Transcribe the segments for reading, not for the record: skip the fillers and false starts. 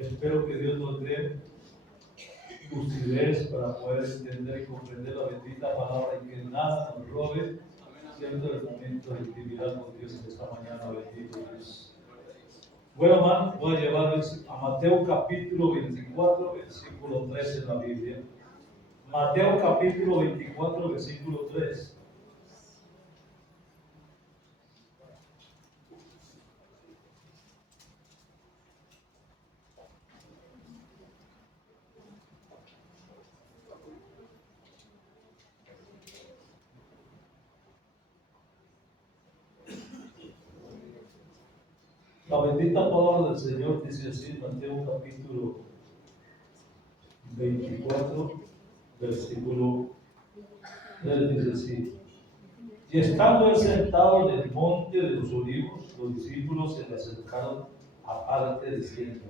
Espero que Dios nos dé lucidez para poder entender y comprender la bendita palabra y que nada nos robe, siendo el momento de intimidad con Dios en esta mañana. Bendito Dios. Bueno, hermano, voy a llevarles a Mateo capítulo 24, versículo 3 en la Biblia. Mateo capítulo 24, versículo 3. La bendita palabra del Señor dice así, Mateo capítulo 24, versículo 3 dice así. Y estando él sentado en el monte de los olivos, los discípulos se le acercaron aparte diciendo: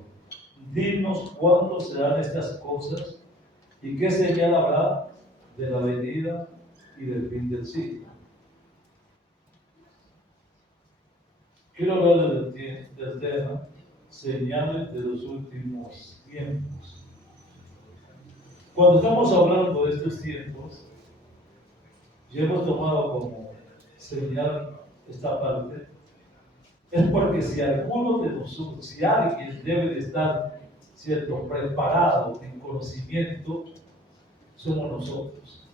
Dinos cuándo serán estas cosas y qué señal habrá de la venida y del fin del siglo. Quiero hablar del tema señales de los últimos tiempos. Cuando estamos hablando de estos tiempos, y hemos tomado como señal esta parte, es porque si alguno de nosotros, si alguien debe de estar, ¿cierto?, preparado en conocimiento, somos nosotros.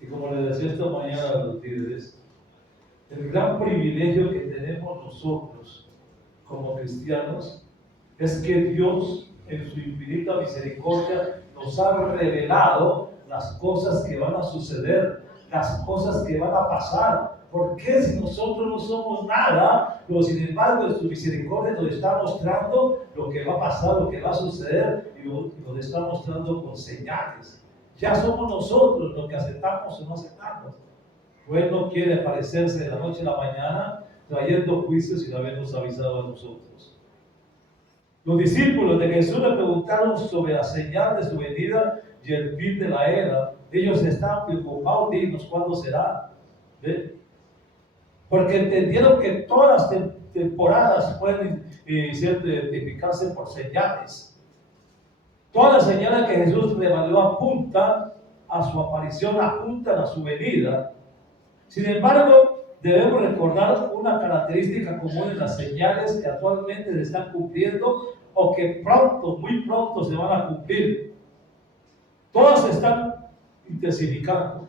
Y como les decía esta mañana a los líderes, el gran privilegio que tenemos nosotros como cristianos es que Dios, en su infinita misericordia, nos ha revelado las cosas que van a suceder, las cosas que van a pasar. ¿Por qué si nosotros no somos nada? Pero sin embargo, en su misericordia nos está mostrando lo que va a pasar, lo que va a suceder, y nos está mostrando con señales. Ya somos nosotros los que aceptamos o no aceptamos. Pues no quiere aparecerse de la noche a la mañana trayendo juicios sin habernos avisado a nosotros. Los discípulos de Jesús le preguntaron sobre la señal de su venida y el fin de la era. Ellos estaban preocupados, dinos cuándo será. ¿Ve? Porque entendieron que todas las temporadas pueden identificarse por señales. Todas las señales que Jesús reveló apuntan a su aparición, apuntan a su venida. Sin embargo, debemos recordar una característica común en las señales que actualmente se están cumpliendo o que pronto, muy pronto se van a cumplir. Todas se están intensificando.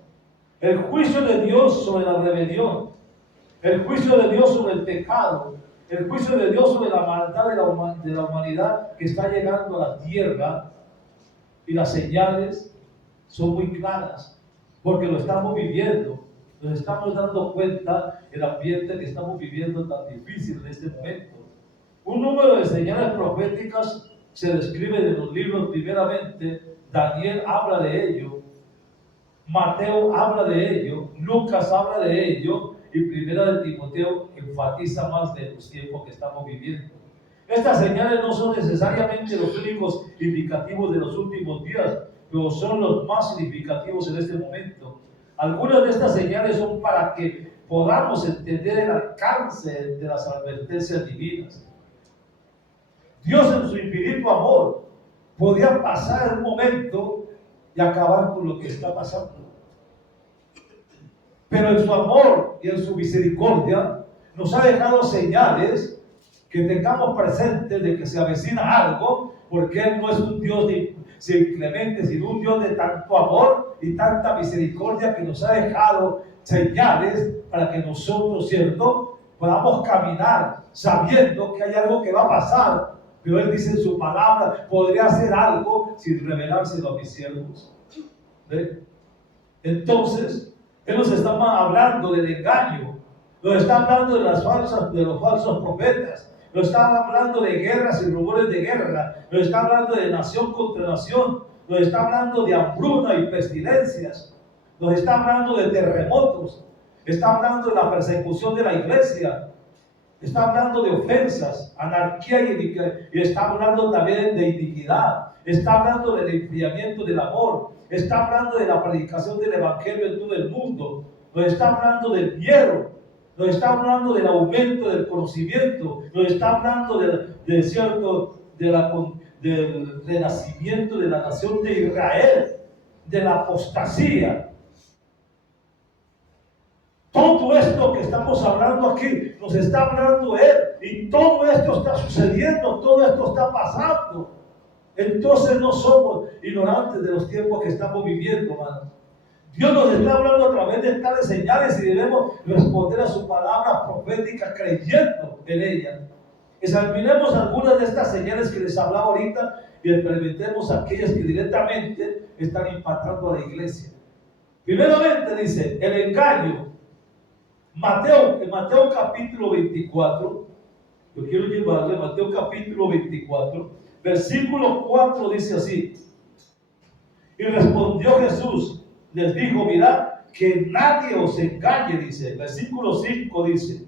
El juicio de Dios sobre la rebelión, el juicio de Dios sobre el pecado, el juicio de Dios sobre la maldad de la humanidad que está llegando a la tierra, y las señales son muy claras, porque lo estamos viviendo. Nos estamos dando cuenta del ambiente que estamos viviendo tan difícil en este momento. Un número de señales proféticas se describe en los libros. Primeramente, Daniel habla de ello, Mateo habla de ello, Lucas habla de ello, y Primera de Timoteo enfatiza más de los tiempos que estamos viviendo. Estas señales no son necesariamente los únicos indicativos de los últimos días, pero son los más significativos en este momento. Algunas de estas señales son para que podamos entender el alcance de las advertencias divinas. Dios, en su infinito amor, podía pasar en un momento y acabar con lo que está pasando. Pero en su amor y en su misericordia nos ha dejado señales que tengamos presente de que se avecina algo, porque Él no es un Dios simplemente, sino un Dios de tanto amor y tanta misericordia que nos ha dejado señales para que nosotros, ¿cierto?, podamos caminar sabiendo que hay algo que va a pasar. Pero Él dice en su palabra, podría hacer algo sin revelárselo a mis siervos. ¿Ve? Entonces, Él nos está hablando del engaño, nos está hablando de los falsos profetas, nos está hablando de guerras y rumores de guerra, nos está hablando de nación contra nación, nos está hablando de hambruna y pestilencias, nos está hablando de terremotos, está hablando de la persecución de la iglesia, está hablando de ofensas, anarquía y está hablando también de iniquidad, está hablando del enfriamiento del amor, está hablando de la predicación del evangelio en todo el mundo, nos está hablando del miedo, nos está hablando del aumento del conocimiento, nos está hablando del renacimiento de la nación de Israel, de la apostasía. Todo esto que estamos hablando aquí, nos está hablando Él, y todo esto está sucediendo, todo esto está pasando. Entonces no somos ignorantes de los tiempos que estamos viviendo, hermanos. Dios nos está hablando a través de tales señales y debemos responder a su palabra profética creyendo en ella. Examinemos algunas de estas señales que les hablaba ahorita y implementemos aquellas que directamente están impactando a la iglesia. Primeramente dice, el engaño. En Mateo capítulo 24, yo quiero llevarle Mateo capítulo 24, versículo 4 dice así: y respondió Jesús, les dijo, mirad, que nadie os engañe, dice. Versículo 5 dice,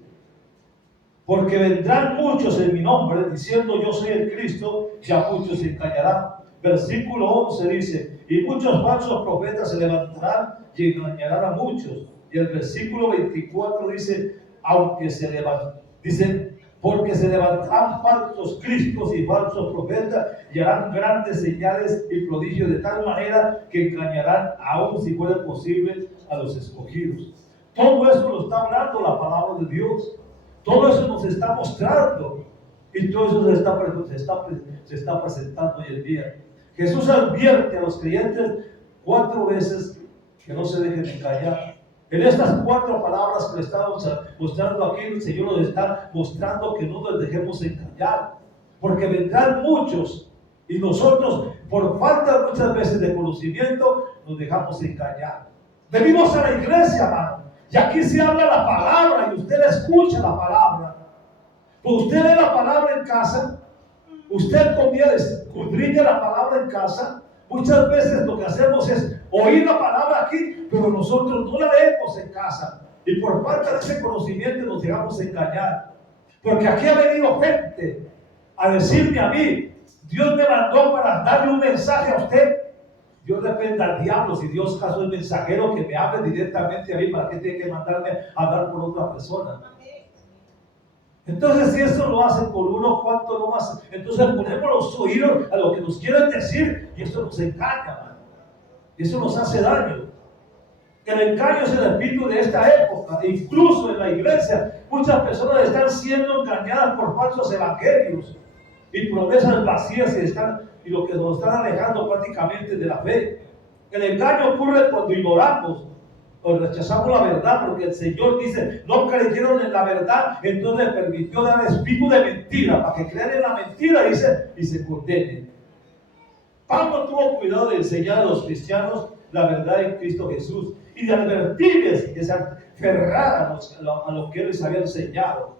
porque vendrán muchos en mi nombre, diciendo yo soy el Cristo, y a muchos se engañarán. Versículo 11 dice, y muchos falsos profetas se levantarán y engañarán a muchos. Y el versículo 24 dice, aunque se levanten, dice, porque se levantarán falsos cristos y falsos profetas y harán grandes señales y prodigios de tal manera que engañarán, aún si fuera posible, a los escogidos. Todo eso lo está hablando la palabra de Dios. Todo eso nos está mostrando. Y todo eso se está presentando hoy en día. Jesús advierte a los creyentes 4 veces que no se dejen engañar. En estas 4 palabras que le estamos mostrando aquí, el Señor nos está mostrando que no nos dejemos engañar, porque vendrán muchos y nosotros, por falta muchas veces de conocimiento, nos dejamos engañar. Venimos a la iglesia, hermano, y aquí se habla la palabra y usted escucha la palabra. Pues usted lee la palabra en casa, usted escudriña la palabra en casa. Muchas veces lo que hacemos es oír la palabra aquí, pero nosotros no la leemos en casa. Y por falta de ese conocimiento nos dejamos engañar. Porque aquí ha venido gente a decirme a mí, Dios me mandó para darle un mensaje a usted. Dios reprenda al diablo si Dios caso el mensajero que me hable directamente a mí. ¿Para qué tiene que mandarme a hablar por otra persona? Entonces, si eso lo hacen por uno, ¿cuánto no más? Entonces ponemos los oídos a lo que nos quieren decir y eso nos engaña, man. Y eso nos hace daño. El engaño es el espíritu de esta época. E incluso en la iglesia, muchas personas están siendo engañadas por falsos evangelios y promesas vacías y lo que nos están alejando prácticamente de la fe. El engaño ocurre cuando ignoramos o rechazamos la verdad, porque el Señor dice, no creyeron en la verdad, entonces le permitió dar espíritu de mentira, para que crean en la mentira, dice, y se condenen. Pablo tuvo cuidado de enseñar a los cristianos la verdad en Cristo Jesús, y de advertirles que se aferraran a lo que él les había enseñado.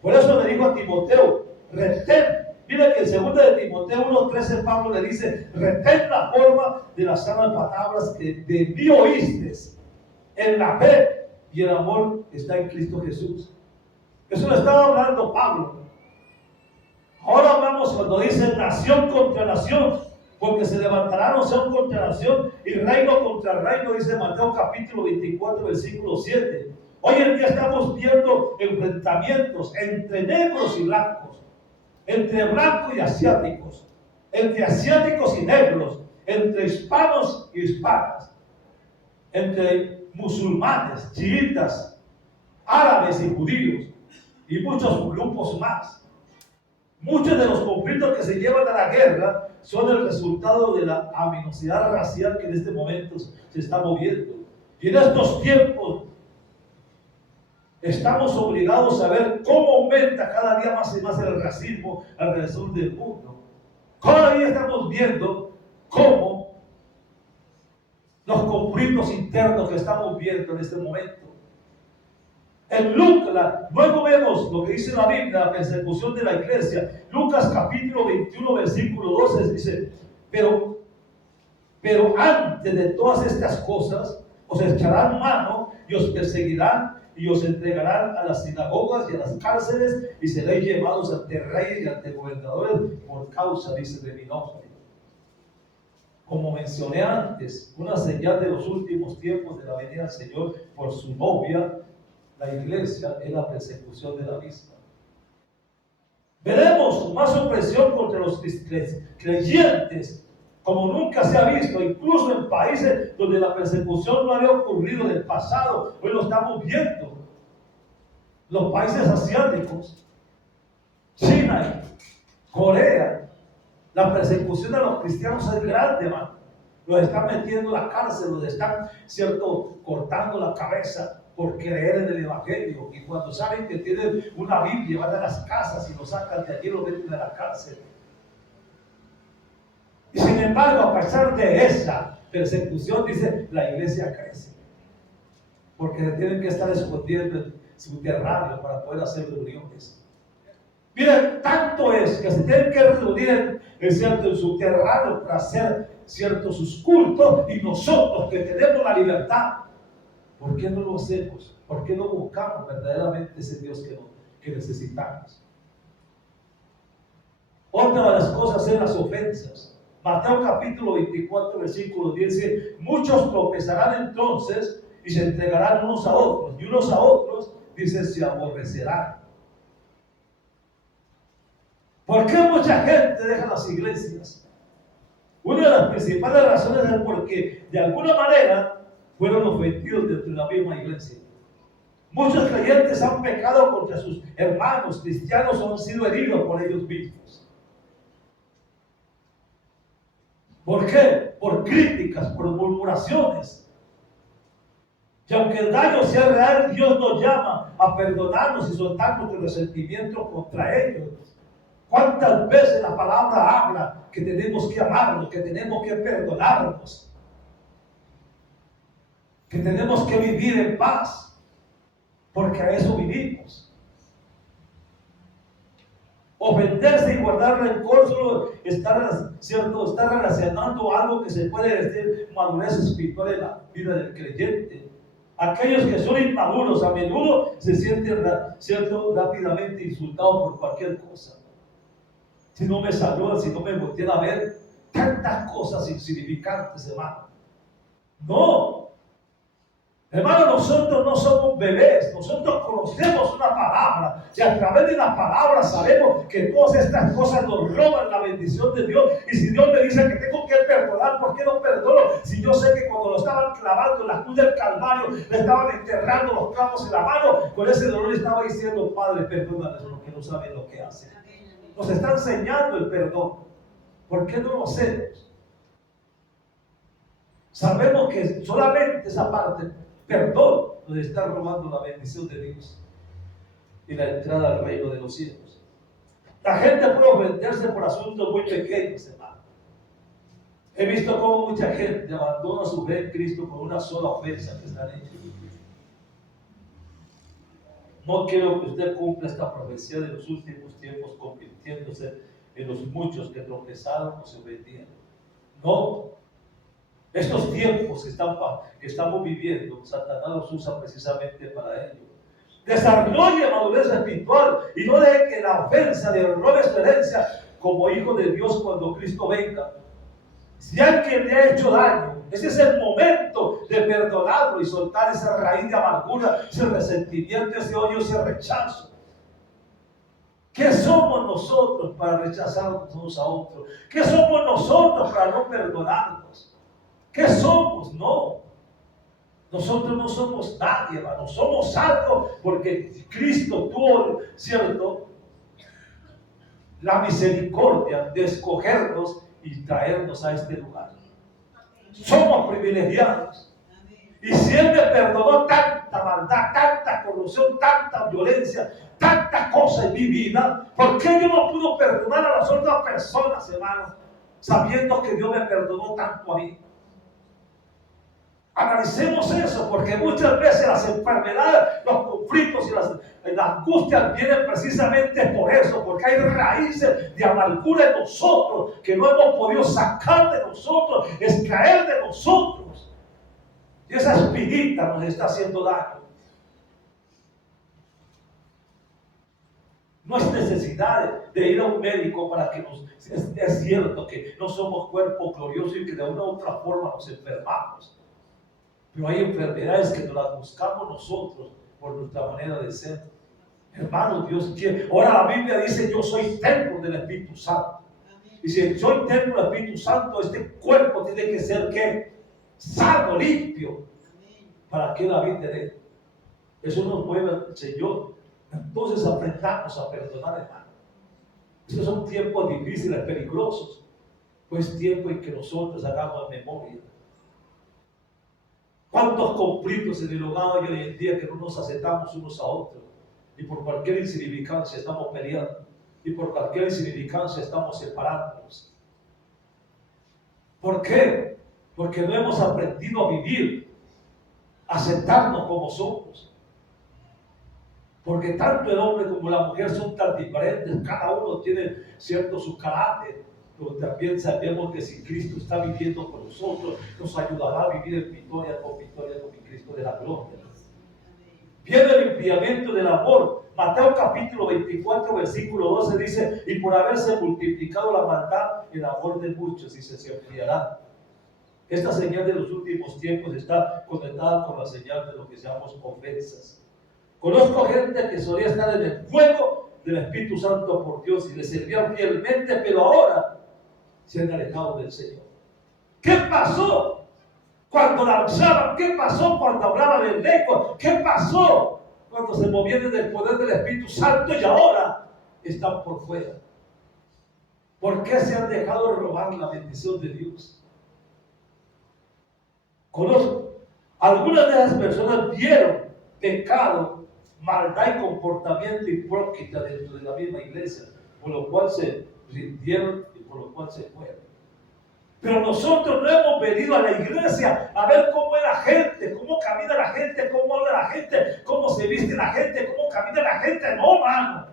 Por eso le dijo a Timoteo, retén. Mira que en 2 de Timoteo 1:13 Pablo le dice, retén la forma de las sanas palabras que de mí oíste, en la fe y el amor está en Cristo Jesús. Eso le estaba hablando Pablo. Ahora hablamos cuando dice nación contra nación, porque se levantará nación contra nación y reino contra reino, dice Mateo capítulo 24, versículo 7. Hoy en día estamos viendo enfrentamientos entre negros y blancos, entre blancos y asiáticos, entre asiáticos y negros, entre hispanos y hispanas, entre musulmanes, chiitas, árabes y judíos, y muchos grupos más. Muchos de los conflictos que se llevan a la guerra son el resultado de la aminosidad racial que en este momento se está moviendo. Y en estos tiempos estamos obligados a ver cómo aumenta cada día más y más el racismo alrededor del mundo. Cada día estamos viendo cómo los conflictos internos que estamos viendo en este momento. En Lucas, luego vemos lo que dice la Biblia, la persecución de la iglesia. Lucas capítulo 21, versículo 12 dice, pero antes de todas estas cosas, os echarán mano y os perseguirán y os entregarán a las sinagogas y a las cárceles y seréis llevados ante reyes y ante gobernadores por causa, dice, de mi nombre. Como mencioné antes, una señal de los últimos tiempos de la venida del Señor por su novia, la iglesia, es la persecución de la misma. Veremos más opresión contra los creyentes como nunca se ha visto, incluso en países donde la persecución no había ocurrido en el pasado. Hoy lo estamos viendo. Los países asiáticos, China, Corea, la persecución a los cristianos es grande, hermano. Los están metiendo en la cárcel, los están, cierto, cortando la cabeza por creer en el Evangelio. Y cuando saben que tienen una Biblia, van a las casas y lo sacan de allí y lo meten en la cárcel. Y sin embargo, a pesar de esa persecución, dice, la iglesia crece. Porque tienen que estar escondiendo en subterráneo para poder hacer reuniones. Miren, tanto es que se tienen que reunir en subterráneo para hacer sus cultos, y nosotros que tenemos la libertad, ¿por qué no lo hacemos? ¿Por qué no buscamos verdaderamente ese Dios que necesitamos? Otra de las cosas es las ofensas. Mateo capítulo 24, versículo 10 dice, muchos tropezarán entonces y se entregarán unos a otros, y unos a otros, dice, se aborrecerán. ¿Por qué mucha gente deja las iglesias? Una de las principales razones es porque de alguna manera fueron ofendidos dentro de la misma iglesia. Muchos creyentes han pecado contra sus hermanos cristianos o han sido heridos por ellos mismos. ¿Por qué? Por críticas, por murmuraciones. Y aunque el daño sea real, Dios nos llama a perdonarnos y soltar nuestro resentimiento contra ellos. ¿Cuántas veces la palabra habla que tenemos que amarnos, que tenemos que perdonarnos, que tenemos que vivir en paz? Porque a eso vivimos. Ofenderse y guardar rencor solo está relacionando algo que se puede decir madurez espiritual en la vida del creyente. Aquellos que son inmaduros a menudo se sienten rápidamente insultados por cualquier cosa. Si no me saludan, si no me voltean a ver, tantas cosas insignificantes, hermano. No. Hermano, nosotros no somos bebés, nosotros conocemos una palabra y a través de la palabra sabemos que todas estas cosas nos roban la bendición de Dios. Y si Dios me dice que tengo que perdonar, ¿por qué no perdono? Si yo sé que cuando lo estaban clavando en la cruz del Calvario, le estaban enterrando los clavos en la mano, con ese dolor le estaba diciendo, Padre, perdónales porque no saben lo que hacen. Nos está enseñando el perdón. ¿Por qué no lo hacemos? Sabemos que solamente esa parte, perdón, nos está robando la bendición de Dios y la entrada al reino de los cielos. La gente puede ofenderse por asuntos muy pequeños, hermano. He visto cómo mucha gente abandona su fe en Cristo por una sola ofensa que están hechos. No quiero que usted cumpla esta profecía de los últimos tiempos convirtiéndose en los muchos que tropezaron o se ofendieron. No. Estos tiempos que estamos viviendo, Satanás los usa precisamente para ello. Desarrolle madurez espiritual y no deje que la ofensa le robe su herencia como hijo de Dios cuando Cristo venga. Si alguien le ha hecho daño, ese es el momento de perdonarlo y soltar esa raíz de amargura, ese resentimiento, ese odio, ese rechazo. ¿Qué somos nosotros para rechazarnos unos a otros? ¿Qué somos nosotros para no perdonarnos? ¿Qué somos? No. Nosotros no somos nadie, hermano. Somos algo porque Cristo tuvo, ¿cierto?, la misericordia de escogernos y traernos a este lugar. Somos privilegiados. Y si Él me perdonó tanta maldad, tanta corrupción, tanta violencia, tanta cosa en mi vida, ¿por qué yo no puedo perdonar a las otras personas, hermano? Sabiendo que Dios me perdonó tanto a mí. Analicemos eso, porque muchas veces las enfermedades, los conflictos y las angustias vienen precisamente por eso, porque hay raíces de amargura en nosotros que no hemos podido sacar de nosotros, extraer de nosotros. Y esa espinita nos está haciendo daño. No es necesidad de ir a un médico para que es cierto que no somos cuerpo glorioso y que de una u otra forma nos enfermamos. Pero hay enfermedades que nos las buscamos nosotros por nuestra manera de ser. Hermano, Dios quiere. Ahora la Biblia dice: yo soy templo del Espíritu Santo. Y si soy templo del Espíritu Santo, este cuerpo tiene que ser ¿qué? Sano, limpio, para que la vida de él. Eso nos mueve el Señor. Entonces aprendamos a perdonar, hermano. Esos son tiempos difíciles, peligrosos. Pues tiempo en que nosotros hagamos memoria. ¿Cuántos conflictos en el hogar hoy en día que no nos aceptamos unos a otros? Y por cualquier insignificancia estamos peleando. Y por cualquier insignificancia estamos separándonos. ¿Por qué? Porque no hemos aprendido a vivir, a aceptarnos como somos. Porque tanto el hombre como la mujer son tan diferentes, cada uno tiene cierto su carácter, pero también sabemos que si Cristo está viviendo con nosotros, nos ayudará a vivir en victoria con mi Cristo de la gloria. Viene el enfriamiento del amor. Mateo capítulo 24, versículo 12 dice: y por haberse multiplicado la maldad, el amor de muchos, dice, se enfriará. Esta señal de los últimos tiempos está conectada con la señal de lo que llamamos ofensas. Conozco gente que solía estar en el fuego del Espíritu Santo por Dios y le servían fielmente, pero ahora se han alejado del Señor. ¿Qué pasó cuando lanzaban? ¿Qué pasó cuando hablaban en lengua? ¿Qué pasó cuando se movían en el poder del Espíritu Santo y ahora están por fuera? ¿Por qué se han dejado robar la bendición de Dios? Conozco. Algunas de esas personas vieron pecado, maldad y comportamiento hipócrita dentro de la misma iglesia, por lo cual se rindieron y por lo cual se fueron. Pero nosotros no hemos venido a la iglesia a ver cómo es la gente, cómo camina la gente, cómo habla la gente, cómo se viste la gente, cómo camina la gente. No, hermano.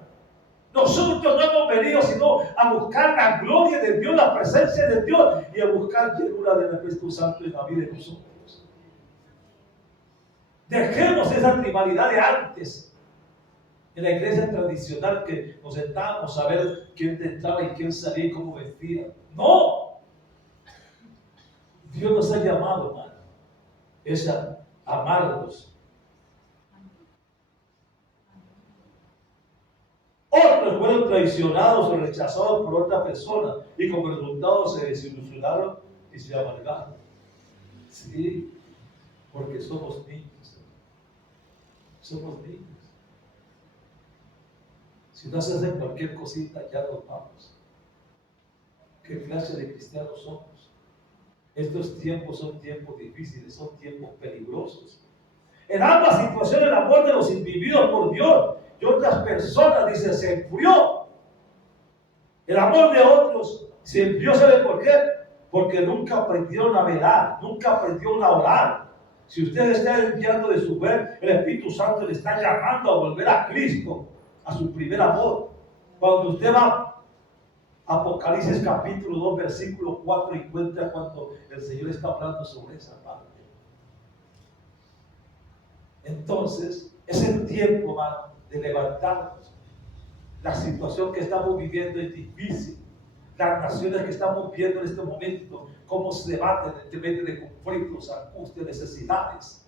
Nosotros no hemos venido sino a buscar la gloria de Dios, la presencia de Dios y a buscar llenura del Espíritu Santo en la vida de nosotros. Dejemos esa rivalidad de antes. En la iglesia tradicional que nos sentábamos a ver quién entraba y quién salía y cómo vestía. ¡No! Dios nos ha llamado, hermano, es a amarnos. Otros fueron traicionados o rechazados por otra persona y como resultado se desilusionaron y se amargaron. Sí, porque somos niños. Somos niños. Si no se hace cualquier cosita, ya nos vamos. ¿Qué clase de cristianos somos? Estos tiempos son tiempos difíciles, son tiempos peligrosos. En ambas situaciones, el amor de los individuos por Dios y otras personas, dice, se enfrió. El amor de otros se enfrió, ¿sabe por qué? Porque nunca aprendieron a velar, nunca aprendieron a orar. Si usted está enviando de su ver, el Espíritu Santo le está llamando a volver a Cristo, a su primer amor. Cuando usted va a Apocalipsis capítulo 2, versículo 4, encuentra cuando el Señor está hablando sobre esa parte. Entonces, es el tiempo, hermano, de levantarnos. La situación que estamos viviendo es difícil. Las naciones que estamos viendo en este momento, cómo se debaten entre medio de conflictos, angustias, necesidades.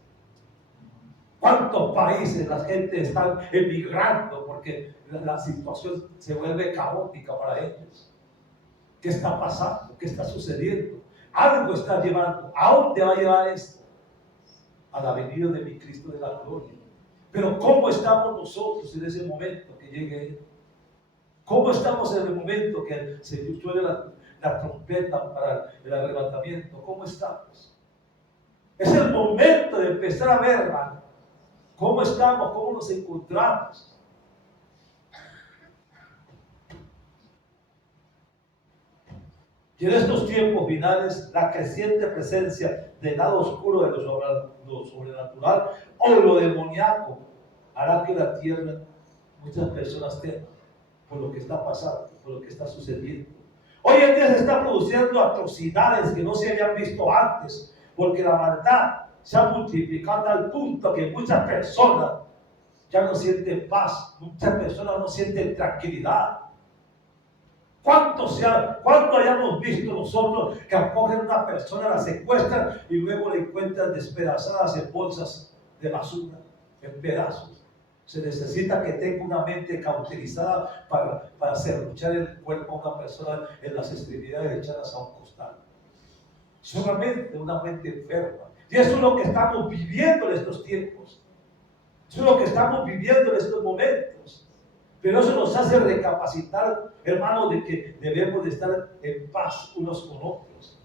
¿Cuántos países la gente está emigrando porque la situación se vuelve caótica para ellos? ¿Qué está pasando? ¿Qué está sucediendo? Algo está llevando. ¿A dónde va a llevar esto? A la venida de mi Cristo de la gloria. Pero ¿cómo estamos nosotros en ese momento que llegue Él? ¿Cómo estamos en el momento que se suene la trompeta para el arrebatamiento? ¿Cómo estamos? Es el momento de empezar a ver, hermano, cómo estamos, cómo nos encontramos. Y en estos tiempos finales, la creciente presencia del lado oscuro de lo sobrenatural o lo demoníaco hará que la tierra, muchas personas teman por lo que está pasando, por lo que está sucediendo. Hoy en día se están produciendo atrocidades que no se habían visto antes, porque la maldad se ha multiplicado a tal punto que muchas personas ya no sienten paz, muchas personas no sienten tranquilidad. ¿Cuánto hayamos visto nosotros que acogen a una persona, la secuestran y luego la encuentran despedazadas en bolsas de basura, en pedazos? Se necesita que tenga una mente cauterizada para serruchar el cuerpo a una persona en las extremidades echadas a un costado. Solamente una mente enferma. Y eso es lo que estamos viviendo en estos tiempos. Eso es lo que estamos viviendo en estos momentos. Pero eso nos hace recapacitar, hermanos, de que debemos de estar en paz unos con otros.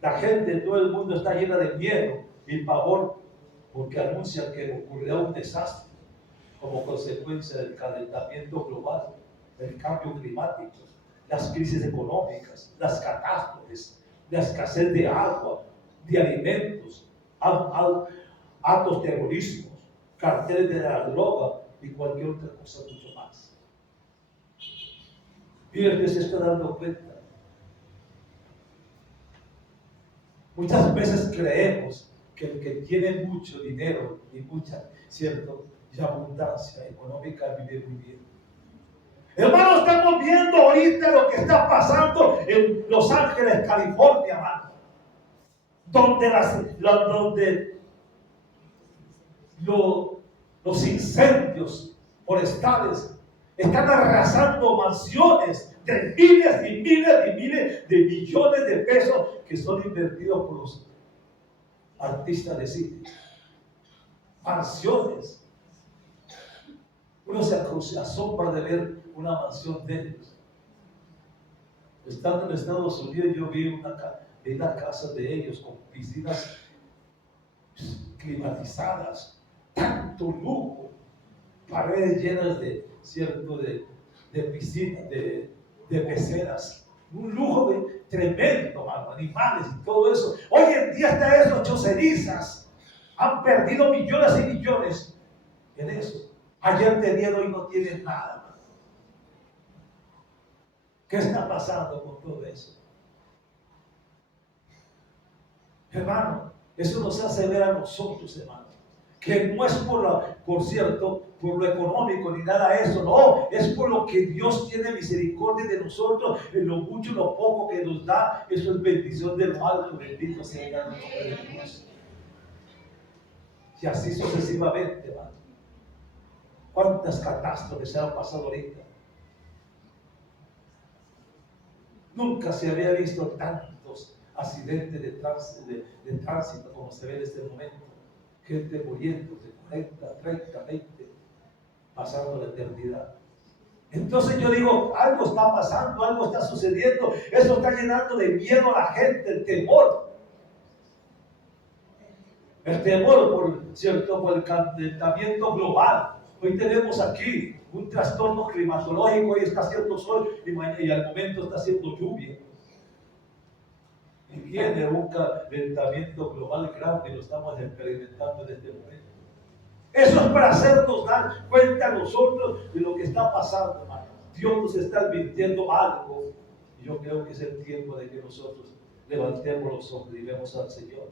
La gente, todo el mundo está llena de miedo y pavor porque anuncian que ocurrirá un desastre como consecuencia del calentamiento global, del cambio climático, las crisis económicas, las catástrofes, la escasez de agua, de alimentos, actos terroristas, carteles de la droga y cualquier otra cosa mucho más. Y el que se está dando cuenta. Muchas veces creemos que el que tiene mucho dinero y mucha, cierto, y abundancia económica vive muy bien. Hermanos, estamos viendo ahorita lo que está pasando en Los Ángeles, California, hermano. Donde los incendios forestales están arrasando mansiones de miles y miles y miles de millones de pesos que son invertidos por los artistas de cine. Mansiones. Uno se asombra de ver una mansión de ellos. Estando en Estados Unidos, yo vi una casa de ellos con piscinas climatizadas, tanto lujo, paredes llenas de piscinas, de peceras, un lujo tremendo, animales y todo eso. Hoy en día está eso hecho cenizas. Han perdido millones y millones en eso. Ayer tenían, hoy no tienen nada. ¿Qué está pasando con todo eso? Hermano, eso nos hace ver a nosotros, hermano, que no es por lo económico ni nada de eso, no, es por lo que Dios tiene misericordia de nosotros, en lo mucho y lo poco que nos da, eso es bendición de lo alto, bendito sea el nombre de Dios. Y así sucesivamente, hermano. ¿Cuántas catástrofes se han pasado ahorita? Nunca se había visto tantos accidentes de tránsito como se ve en este momento. Gente muriendo de 40, 30, 20, pasando la eternidad. Entonces yo digo, algo está pasando, algo está sucediendo. Eso está llenando de miedo a la gente, el temor. El temor por el calentamiento global. Hoy tenemos aquí un trastorno climatológico, hoy está haciendo sol y al momento está haciendo lluvia. Y viene un calentamiento global grande y lo estamos experimentando en este momento. Eso es para hacernos dar cuenta a nosotros de lo que está pasando, hermano. Dios nos está advirtiendo algo y yo creo que es el tiempo de que nosotros levantemos los ojos y vemos al Señor.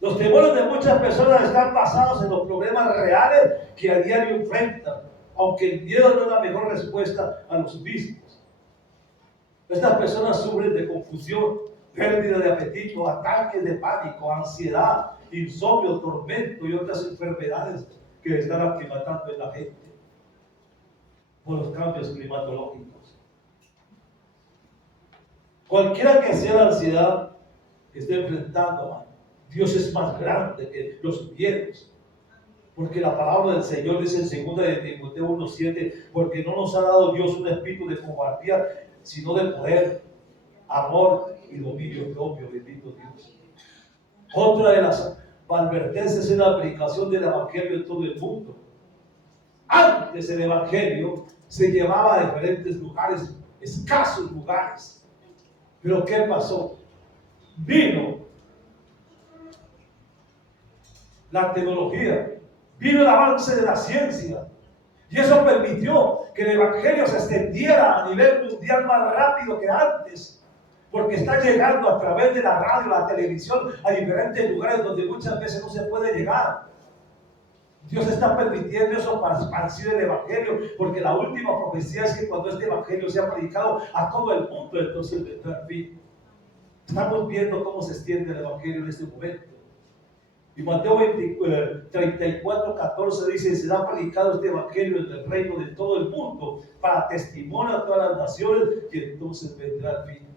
Los temores de muchas personas están basados en los problemas reales que a diario enfrentan, aunque el miedo no es la mejor respuesta a los mismos. Estas personas sufren de confusión, pérdida de apetito, ataques de pánico, ansiedad, insomnio, tormento y otras enfermedades que están aclimatando en la gente por los cambios climatológicos. Cualquiera que sea la ansiedad que esté enfrentando, hermano, Dios es más grande que los miedos. Porque la palabra del Señor dice en 2 de Timoteo 1:7, porque no nos ha dado Dios un espíritu de cobardía, sino de poder, amor y dominio propio, bendito Dios. Otra de las advertencias es la aplicación del Evangelio en todo el mundo. Antes el Evangelio se llevaba a diferentes lugares, escasos lugares. Pero ¿qué pasó? Vino la tecnología, vino el avance de la ciencia y eso permitió que el Evangelio se extendiera a nivel mundial más rápido que antes, porque está llegando a través de la radio, la televisión, a diferentes lugares donde muchas veces no se puede llegar. Dios está permitiendo eso para esparcir el Evangelio, porque la última profecía es que cuando este Evangelio sea predicado a todo el mundo, entonces vendrá el fin. Estamos viendo cómo se extiende el Evangelio en este momento. Y Mateo 34, 14 dice: será predicado este evangelio en el reino de todo el mundo para testimonio a todas las naciones, y entonces vendrá el fin.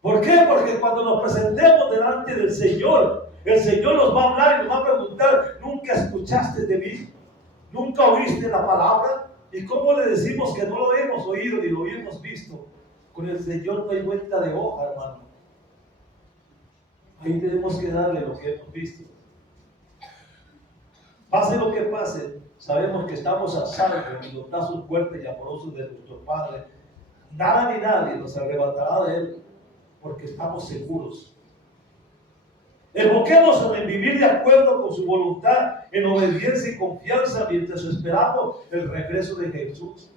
¿Por qué? Porque cuando nos presentemos delante del Señor, el Señor nos va a hablar y nos va a preguntar: ¿nunca escuchaste de mí? ¿Nunca oíste la palabra? ¿Y cómo le decimos que no lo hemos oído ni lo hemos visto? Con el Señor no hay vuelta de hoja, hermano. Ahí tenemos que darle lo que hemos visto. Pase lo que pase, sabemos que estamos a salvo en los brazos fuertes y amorosos de nuestro Padre. Nada ni nadie nos arrebatará de Él, porque estamos seguros. Enfoquémonos en vivir de acuerdo con su voluntad, en obediencia y confianza mientras esperamos el regreso de Jesús.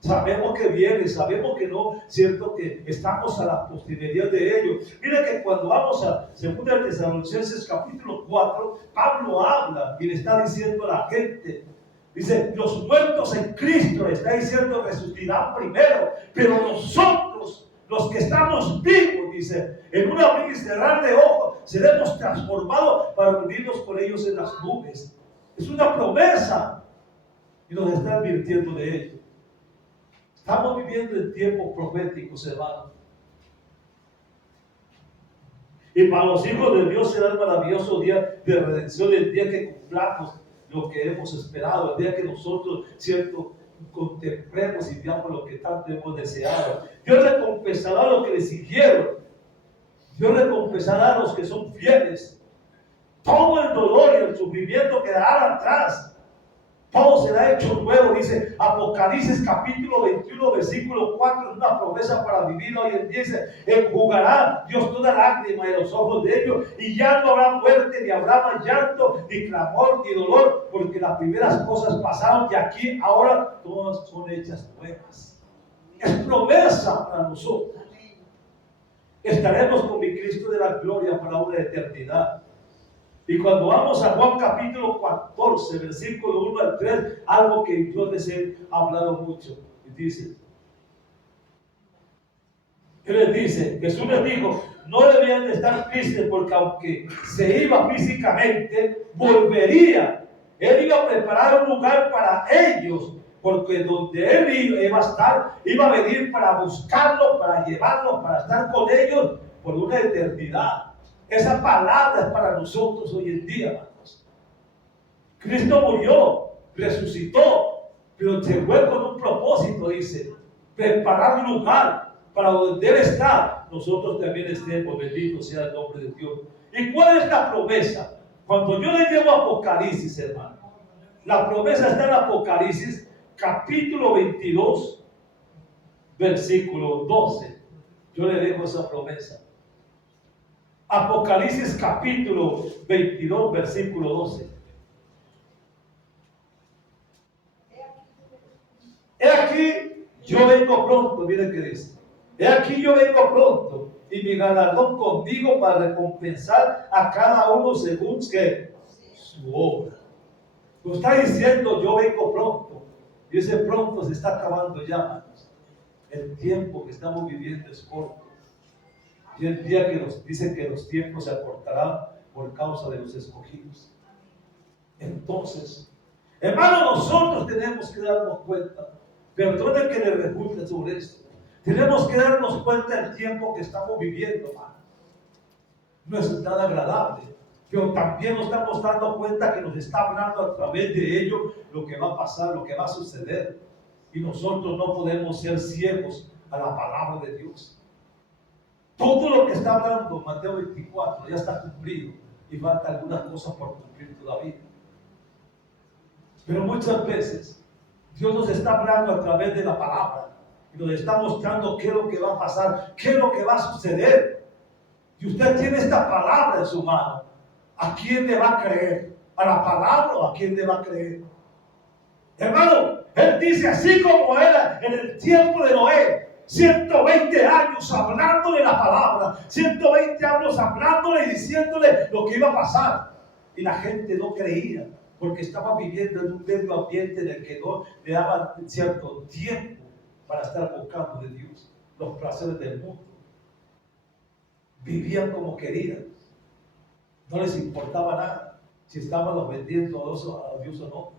Sabemos que viene, sabemos que no, cierto que estamos a la posteridad de ello. Mira que cuando vamos a 2 Tesalonicenses capítulo 4, Pablo habla y le está diciendo a la gente, dice: los muertos en Cristo, está diciendo, resucitarán primero, pero nosotros, los que estamos vivos, dice, en un abrir y cerrar de ojos, seremos transformados para unirnos con ellos en las nubes. Es una promesa y nos está advirtiendo de ello. Estamos viviendo en tiempos proféticos, hermanos. Y para los hijos de Dios será el maravilloso día de redención, el día que cumplamos lo que hemos esperado, el día que nosotros, cierto, contemplemos y veamos lo que tanto hemos deseado. Dios recompensará a los que le siguieron. Dios recompensará a los que son fieles. Todo el dolor y el sufrimiento quedará atrás. Todo será hecho nuevo, dice Apocalipsis capítulo 21, versículo 4, es una promesa para vivir hoy en día. Dice: enjugará Dios toda lágrima de los ojos de ellos, y ya no habrá muerte, ni habrá más llanto, ni clamor, ni dolor, porque las primeras cosas pasaron, y aquí ahora todas son hechas nuevas. Es promesa para nosotros. Estaremos con mi Cristo de la gloria para una eternidad. Y cuando vamos a Juan capítulo 14, versículo 1 al 3, algo que yo les he hablado mucho. Y dice, Él les dice, Jesús les dijo: no debían de estar tristes, porque aunque se iba físicamente, volvería. Él iba a preparar un lugar para ellos, porque donde Él iba a estar, iba a venir para buscarlos, para llevarlos, para estar con ellos por una eternidad. Esa palabra es para nosotros hoy en día, hermanos. Cristo murió, resucitó, pero se fue con un propósito, dice: preparar un lugar para donde Él está, nosotros también estemos. Bendito sea el nombre de Dios. ¿Y cuál es la promesa? Cuando yo le llevo a Apocalipsis, hermano, la promesa está en Apocalipsis capítulo 22, versículo 12. Yo le dejo esa promesa. Apocalipsis capítulo 22, versículo 12. He aquí, yo vengo pronto. Miren qué dice: he aquí, yo vengo pronto, y mi galardón conmigo para recompensar a cada uno según que su obra. Lo está diciendo: yo vengo pronto. Y ese pronto se está acabando ya, hermanos. El tiempo que estamos viviendo es corto. Y el día que nos dicen que los tiempos se acortarán por causa de los escogidos. Entonces, hermanos, nosotros tenemos que darnos cuenta. Perdone que le repulte sobre esto. Tenemos que darnos cuenta del tiempo que estamos viviendo, hermano. No es nada agradable, pero también nos estamos dando cuenta que nos está hablando a través de ello lo que va a pasar, lo que va a suceder. Y nosotros no podemos ser ciegos a la palabra de Dios. Todo lo que está hablando Mateo 24 ya está cumplido, y falta algunas cosas por cumplir todavía. Pero muchas veces Dios nos está hablando a través de la palabra y nos está mostrando qué es lo que va a pasar, qué es lo que va a suceder. Y usted tiene esta palabra en su mano. ¿A quién le va a creer? ¿A la palabra o a quién le va a creer? Hermano, Él dice: así como era en el tiempo de Noé, 120 años hablándole la palabra, 120 años hablándole y diciéndole lo que iba a pasar. Y la gente no creía, porque estaba viviendo en un medio ambiente en el que no le daban cierto tiempo para estar buscando de Dios, los placeres del mundo. Vivían como querían. No les importaba nada si estaban vendiendo a Dios o no.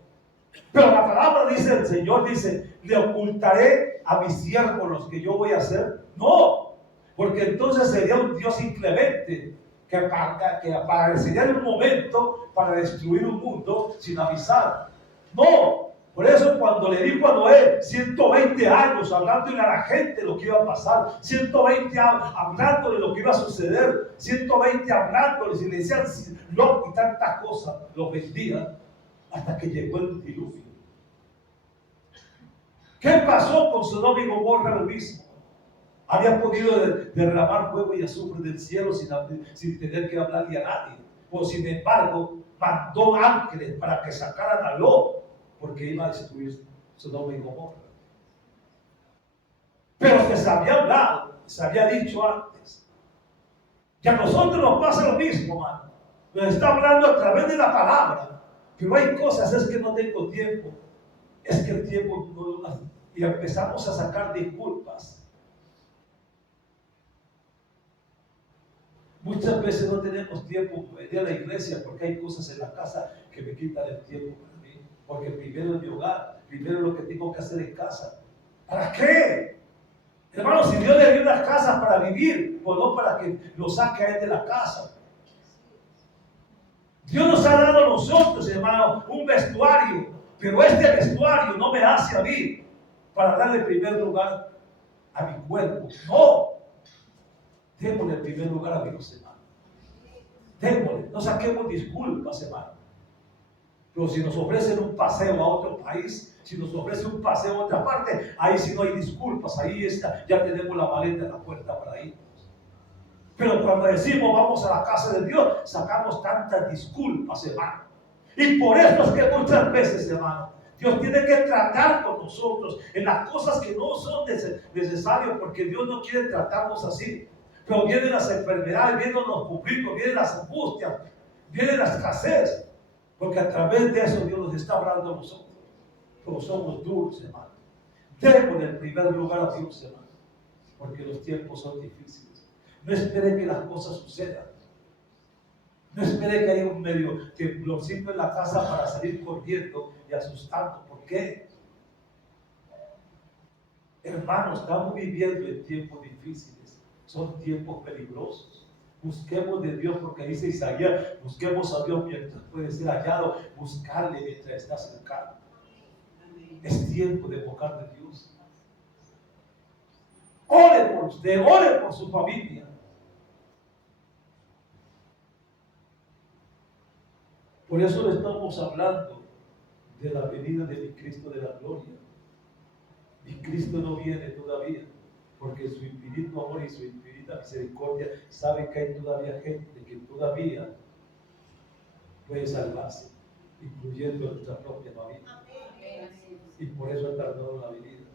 Pero la palabra dice, el Señor dice, ¿le ocultaré a mis siervos los que yo voy a hacer? No, porque entonces sería un Dios inclemente que aparecería en un momento para destruir un mundo sin avisar. No, por eso cuando le dijo a Noé 120 años hablándole a la gente lo que iba a pasar, 120 años hablando de lo que iba a suceder, 120 hablándoles y le decían no y tantas cosas, los vendían hasta que llegó el diluvio. ¿Qué pasó con Sodoma y Gomorra? Lo mismo. Había podido derramar fuego y azufre del cielo sin tener que hablarle a nadie. Pues sin embargo, mandó ángeles para que sacaran a Lot, porque iba a destruir Sodoma y Gomorra. Pero que se había hablado, se había dicho antes. Y a nosotros nos pasa lo mismo, hermano. Nos está hablando a través de la palabra. Pero hay cosas, es que no tengo tiempo. Es que el tiempo no, y empezamos a sacar disculpas. Muchas veces no tenemos tiempo para ir a la iglesia porque hay cosas en la casa que me quitan el tiempo para mí. Porque primero es mi hogar, primero lo que tengo que hacer en casa. ¿Para qué? Hermano, si Dios le dio una casa para vivir, pues no para que lo saque a él de la casa. Dios nos ha dado a nosotros, hermano, un vestuario, pero este vestuario no me hace a mí para darle primer lugar a mi cuerpo. No. Démosle el primer lugar a Dios, hermano. Démosle, no saquemos disculpas, hermano. Pero si nos ofrecen un paseo a otro país, si nos ofrecen un paseo a otra parte, ahí sí no hay disculpas, ahí está, ya tenemos la maleta en la puerta para irnos. Pero cuando decimos vamos a la casa de Dios, sacamos tantas disculpas, hermano. Y por eso es que muchas veces, hermano, Dios tiene que tratar con nosotros en las cosas que no son necesarias, porque Dios no quiere tratarnos así. Pero vienen las enfermedades, vienen los conflictos, vienen las angustias, viene la escasez. Porque a través de eso Dios nos está hablando a nosotros. Pero somos duros, hermano. Démosle el primer lugar a Dios, hermano. Porque los tiempos son difíciles. No espere que las cosas sucedan. No espere que haya un medio temblorcito en la casa para salir corriendo y asustando. ¿Por qué? Hermanos, estamos viviendo en tiempos difíciles. Son tiempos peligrosos. Busquemos de Dios, porque dice Isaías, busquemos a Dios mientras puede ser hallado, buscarle mientras está cercano. Es tiempo de buscar de Dios. Ore por usted, ore por su familia. Por eso le estamos hablando de la venida de mi Cristo de la gloria. Mi Cristo no viene todavía, porque su infinito amor y su infinita misericordia sabe que hay todavía gente que todavía puede salvarse, incluyendo nuestra propia familia. Y por eso ha tardado la venida.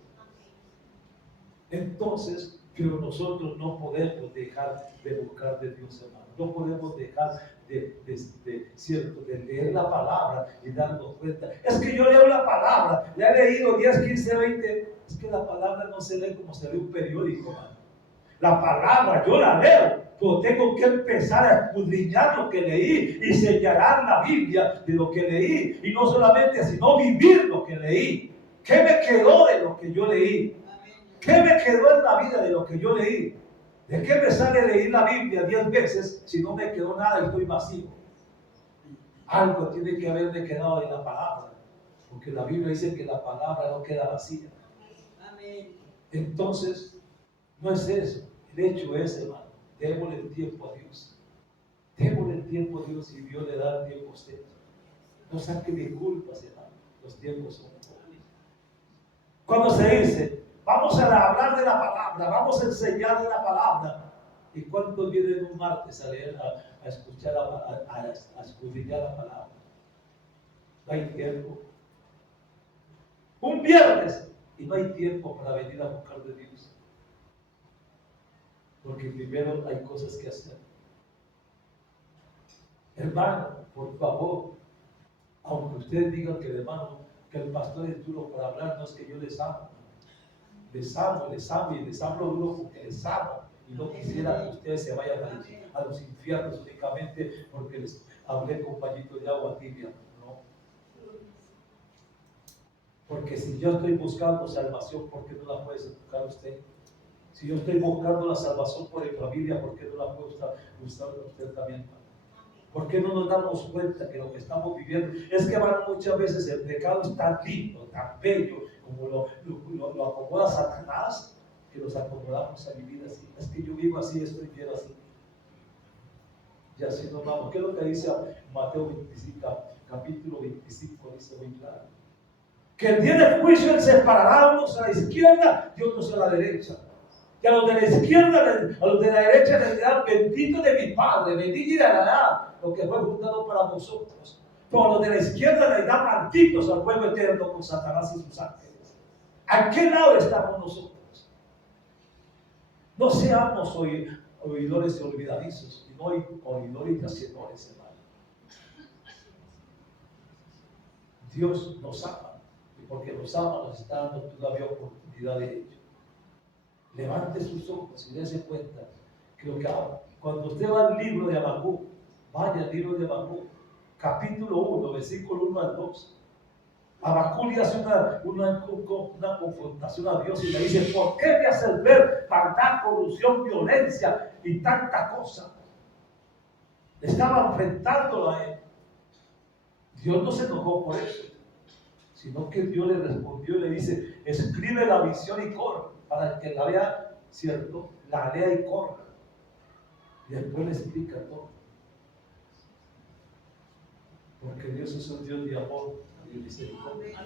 Entonces, pero nosotros no podemos dejar de buscar de Dios, hermano. No podemos dejar de leer la palabra y darnos cuenta. Es que yo leo la palabra, ya he leído 10, 15, 20. Es que la palabra no se lee como se lee un periódico, hermano. La palabra yo la leo, pero tengo que empezar a escudriñar lo que leí y señalar la Biblia de lo que leí. Y no solamente, sino vivir lo que leí. ¿Qué me quedó de lo que yo leí? ¿Qué me quedó en la vida de lo que yo leí? ¿De qué me sale leer la Biblia 10 veces si no me quedó nada y estoy vacío? Algo tiene que haberme quedado de la palabra, porque la Biblia dice que la palabra no queda vacía. Entonces, no es eso. El hecho es, hermano, démosle el tiempo a Dios. Démosle el tiempo a Dios y Dios le da el tiempo a usted. No saque disculpas, hermano. Los tiempos son pocos. Cuando se dice, vamos a hablar de la palabra, vamos a enseñar de la palabra. ¿Y cuántos vienen un martes a leer, a escuchar, a escudriñar la palabra? No hay tiempo. Un viernes y no hay tiempo para venir a buscar de Dios. Porque primero hay cosas que hacer. Hermano, por favor, aunque ustedes digan que hermano, que el pastor es duro para hablar, no es que yo les amo. Les amo y les hablo duro porque les amo Y no quisiera que ustedes se vayan a los infiernos únicamente porque les hablé con pañitos de agua tibia. No. Porque si yo estoy buscando salvación, ¿por qué no la puede buscar usted? Si yo estoy buscando la salvación por mi familia, ¿por qué no la puede buscar usted también? ¿Por qué no nos damos cuenta que lo que estamos viviendo es que muchas veces el pecado es tan lindo, tan bello, como lo acomoda Satanás, que nos acomodamos a vivir así? Es que yo vivo así, estoy bien así. Y así nos vamos. ¿Qué es lo que dice Mateo 25, capítulo 25? Dice muy claro. Que el día del juicio Él separará a unos a la izquierda y otros a la derecha. Y a los de la izquierda, a los de la derecha les dirán: bendito de mi Padre, bendito y dará lo que fue fundado para vosotros. Pero a los de la izquierda les dirán: malditos al fuego eterno con Satanás y sus ángeles. ¿A qué lado estamos nosotros? No seamos oidores y olvidadizos, y no oidores y hacedores, hermano. Dios nos ama, y porque nos ama nos está dando todavía oportunidad de ello. Levante sus ojos y dése cuenta que lo que cuando usted va al libro de Habacuc, vaya al libro de Habacuc, capítulo 1, versículo 1 al 2. Habacuc le hace una confrontación a Dios y le dice: ¿por qué me haces ver maldad, corrupción, violencia y tanta cosa? Estaba enfrentándolo a él. Dios no se enojó por eso, sino que Dios le respondió y le dice: escribe la visión y corre, para que la vea, ¿cierto? La lea y corra. Y después le explica todo. Porque Dios es un Dios de amor y de misericordia.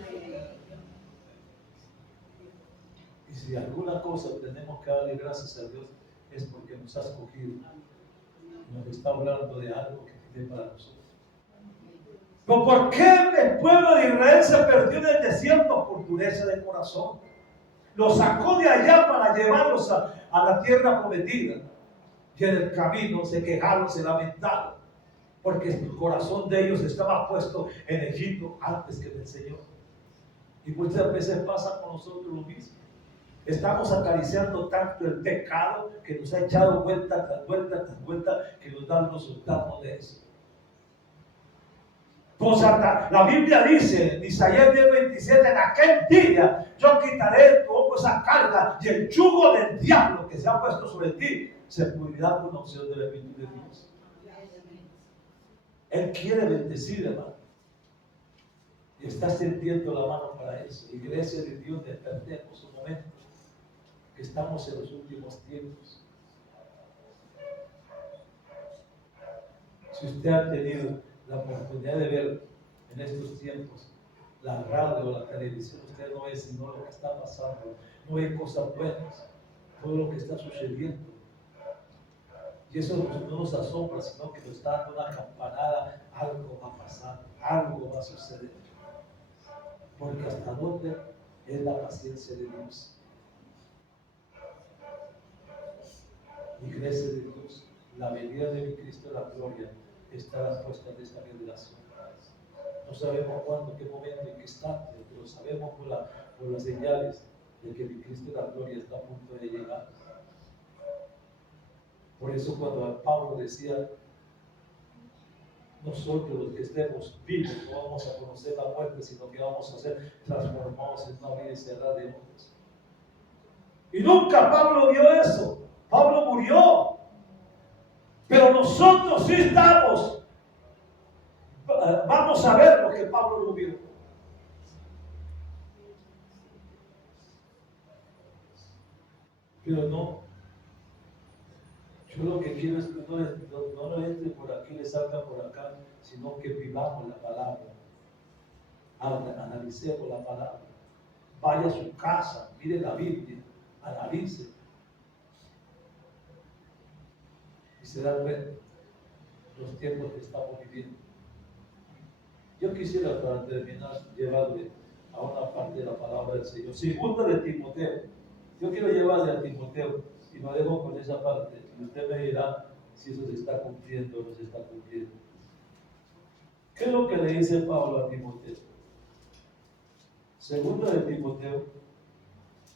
Y si alguna cosa tenemos que darle gracias a Dios, es porque nos ha escogido. Nos está hablando de algo que tiene para nosotros. ¿Pero por qué el pueblo de Israel se perdió en el desierto? Por dureza de corazón. Los sacó de allá para llevarlos a la tierra prometida. Y en el camino se quejaron, se lamentaron, porque el corazón de ellos estaba puesto en Egipto antes que en el Señor. Y muchas veces pasa con nosotros lo mismo. Estamos acariciando tanto el pecado que nos ha echado vuelta tras vuelta tras vuelta, que nos da los resultados de eso. Pues la Biblia dice en Isaías 10:27: en aquel día yo quitaré de tu hombro esa carga, y el yugo del diablo que se ha puesto sobre ti se pudrirá con la opción de la virtud de Dios. Él quiere bendecir, hermano, y está extendiendo la mano para eso. Iglesia de Dios, despertemos un momento, que estamos en los últimos tiempos. Si usted ha tenido la oportunidad de ver en estos tiempos la radio o la televisión, usted no ve sino lo que está pasando, no ve cosas buenas, todo lo que está sucediendo. Y eso no nos asombra, sino que nos está dando una campanada: algo va a pasar, algo va a suceder. Porque hasta dónde es la paciencia de Dios. Iglesia de Dios, la venida de mi Cristo, la gloria, está a las puestas de esta revelación. No sabemos cuándo, qué momento, en qué instante, pero sabemos por las señales de que mi Cristo, la gloria, está a punto de llegar. Por eso cuando Pablo decía: nosotros los que estemos vivos no vamos a conocer la muerte, sino que vamos a ser transformados en una vida eterna de otros. Y nunca Pablo vio eso. Pablo murió. Pero nosotros sí estamos. Vamos a ver lo que Pablo no vio. Pero no. Yo lo que quiero es que no entre por aquí, le salga por acá, sino que vivamos la palabra. Analicemos la palabra. Vaya a su casa, mire la Biblia, analice. Y se da cuenta los tiempos que estamos viviendo. Yo quisiera, para terminar, llevarle a una parte de la palabra del Señor. Segunda de Timoteo. Yo quiero llevarle a Timoteo y lo dejo con esa parte. Y usted me dirá si eso se está cumpliendo o no se está cumpliendo. ¿Qué es lo que le dice Pablo a Timoteo? Segunda de Timoteo,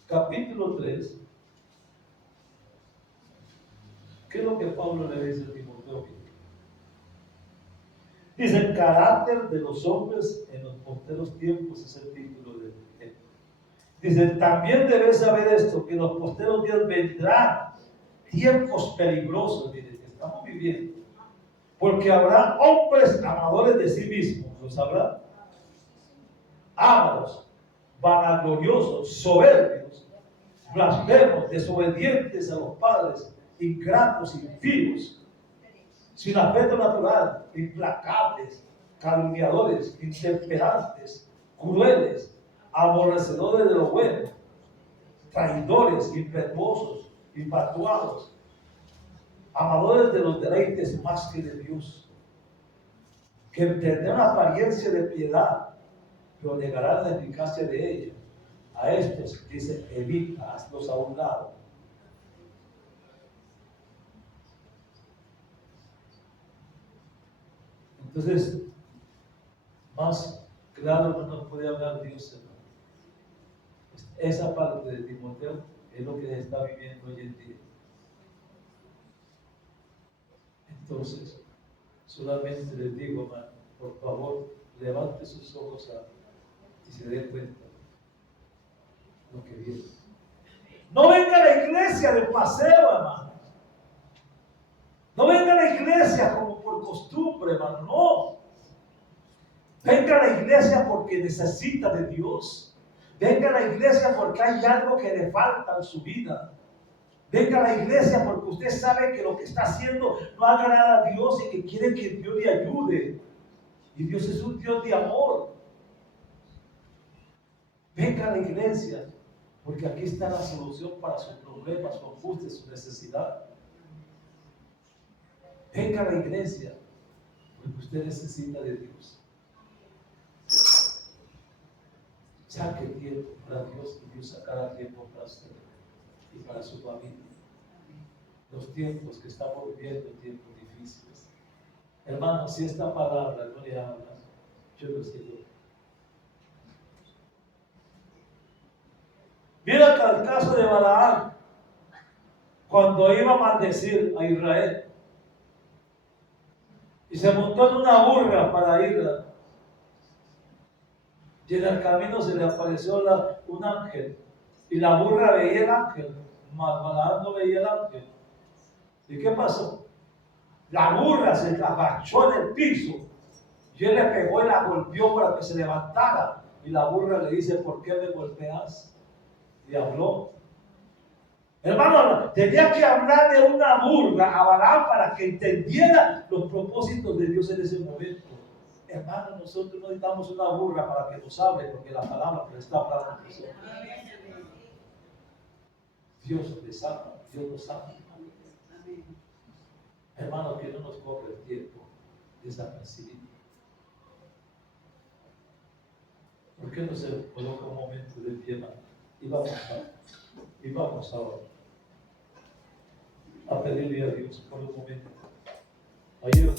capítulo 3, ¿Qué es lo que Pablo le dice a Timoteo? Dice, el carácter de los hombres en los posteros tiempos es el título del tema. Dice, también debes saber esto, que en los posteros días vendrán tiempos peligrosos, miren, que estamos viviendo. Porque habrá hombres amadores de sí mismos, ¿los habrá? Ávaros, vanagloriosos, soberbios, blasfemos, desobedientes a los padres, ingratos, impíos, sin afecto natural, implacables, calumniadores, intemperantes, crueles, aborrecedores de lo bueno, traidores, impetuosos, infatuados, amadores de los deleites más que de Dios, que tendrán apariencia de piedad, pero negarán la eficacia de ella. A estos dice, evita, hazlos a un lado. Entonces, más claro no nos puede hablar Dios, hermano. Esa parte de Timoteo es lo que se está viviendo hoy en día. Entonces, solamente les digo, hermano, por favor, levante sus ojos y se dé cuenta lo que viene. No venga a la iglesia de paseo, hermano. No venga a la iglesia como por costumbre, hermano. No. Venga a la iglesia porque necesita de Dios. Venga a la iglesia porque hay algo que le falta en su vida. Venga a la iglesia porque usted sabe que lo que está haciendo no agrada a Dios y que quiere que Dios le ayude. Y Dios es un Dios de amor. Venga a la iglesia porque aquí está la solución para sus problemas, su angustia, su necesidad. Venga a la iglesia porque usted necesita de Dios. Saque tiempo para Dios y Dios sacará tiempo para usted y para su familia. Los tiempos que estamos viviendo, tiempos difíciles. Hermano, si esta palabra no le habla, yo lo sé. Mira acá el caso de Balaam, cuando iba a maldecir a Israel y se montó en una burra para ir y en el camino se le apareció un ángel y la burra veía el ángel, mas Balaam no veía el ángel. ¿Y qué pasó? La burra se agachó en el piso y él le pegó y la golpeó para que se levantara y la burra le dice, ¿por qué me golpeas? Y habló. Hermano, tenía que hablar de una burra a Balaam para que entendiera los propósitos de Dios en ese momento. Hermano, nosotros no necesitamos una burra para que nos hable, porque la palabra que le está hablando a nosotros. Dios les ama, Dios nos ama. Hermano, que no nos corre el tiempo desapercibido. ¿Por qué no se coloca un momento de pie, y vamos ahora a pedirle a Dios por un momento. Ayer